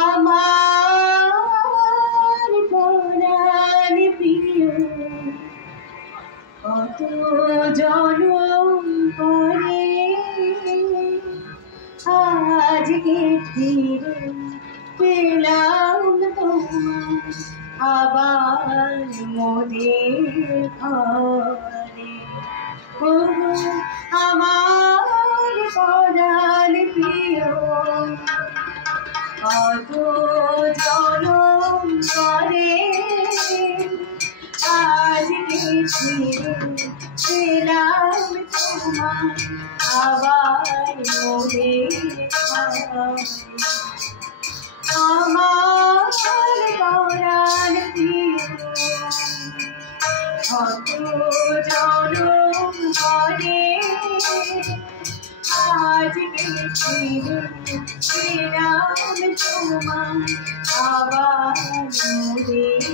আমার প্রাণ প্রিয় কত জনম পরে আজকে ফিরে পেলাম তোমার আবার মোদের ঘরে। ও আমার প্রাণ প্রিয় কত জনম পরে আজকে ফিরে পেলাম তোমার আবার মোদের ঘরে। আমার প্রাণ প্রিয় কত জনম পরে আজকে ফিরে পেলাম তোমার আবার মোদের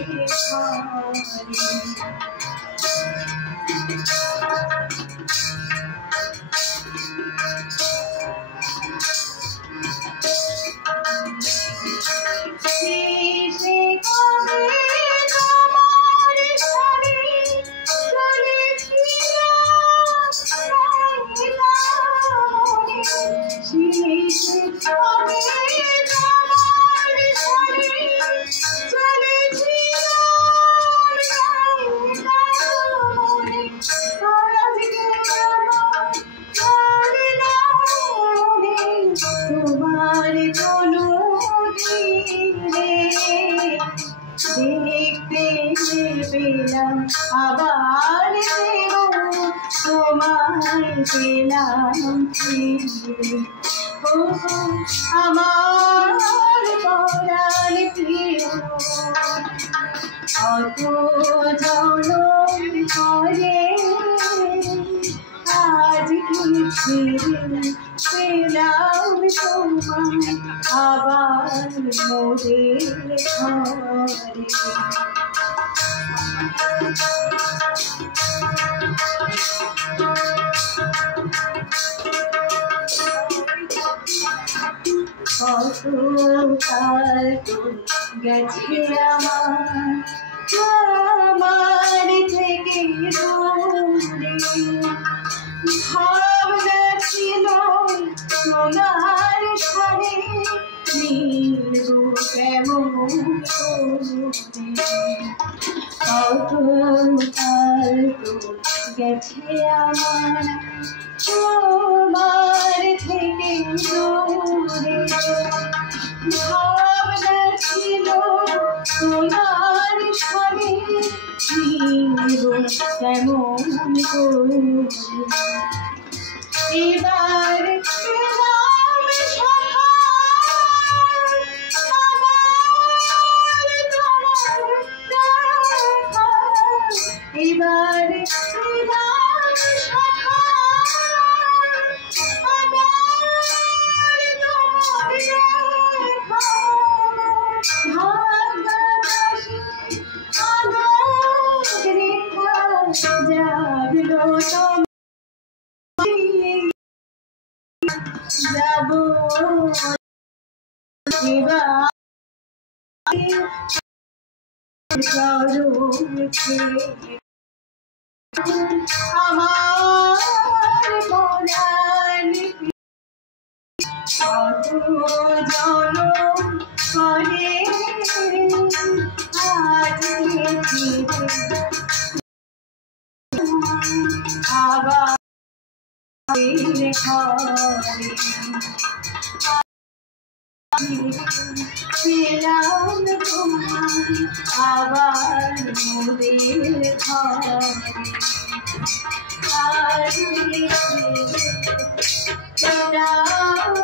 ঘরে। শেষে কবে তোমার ঘরে চলেছিলাম, শেষে কবে তোমার ঘরে তোমার কোনো দেখতে পেলাম আবার তোমায় পেলাম ফিরে। ও আমার প্রাণ প্রিয় কত জনম পরে আজকে ফিরে পেলাম তোমায় আবার মোদের ঘরে। কত কাল গেছে আমার থেকে দূরে, ভাবনা ছিল তোমার সাথে মিলব কেমন কত কাল গেছে আমার তোমার থেকে দূরে, ভাবনা ছিল তোমার সাথে মিলব কেমন এবার এবার যাব আমার প্রাণ কত জনম পরে আজকে ফিরে আবার ঘরে। পেলাম তোমার আবার মোদের ঘরে। পেলাম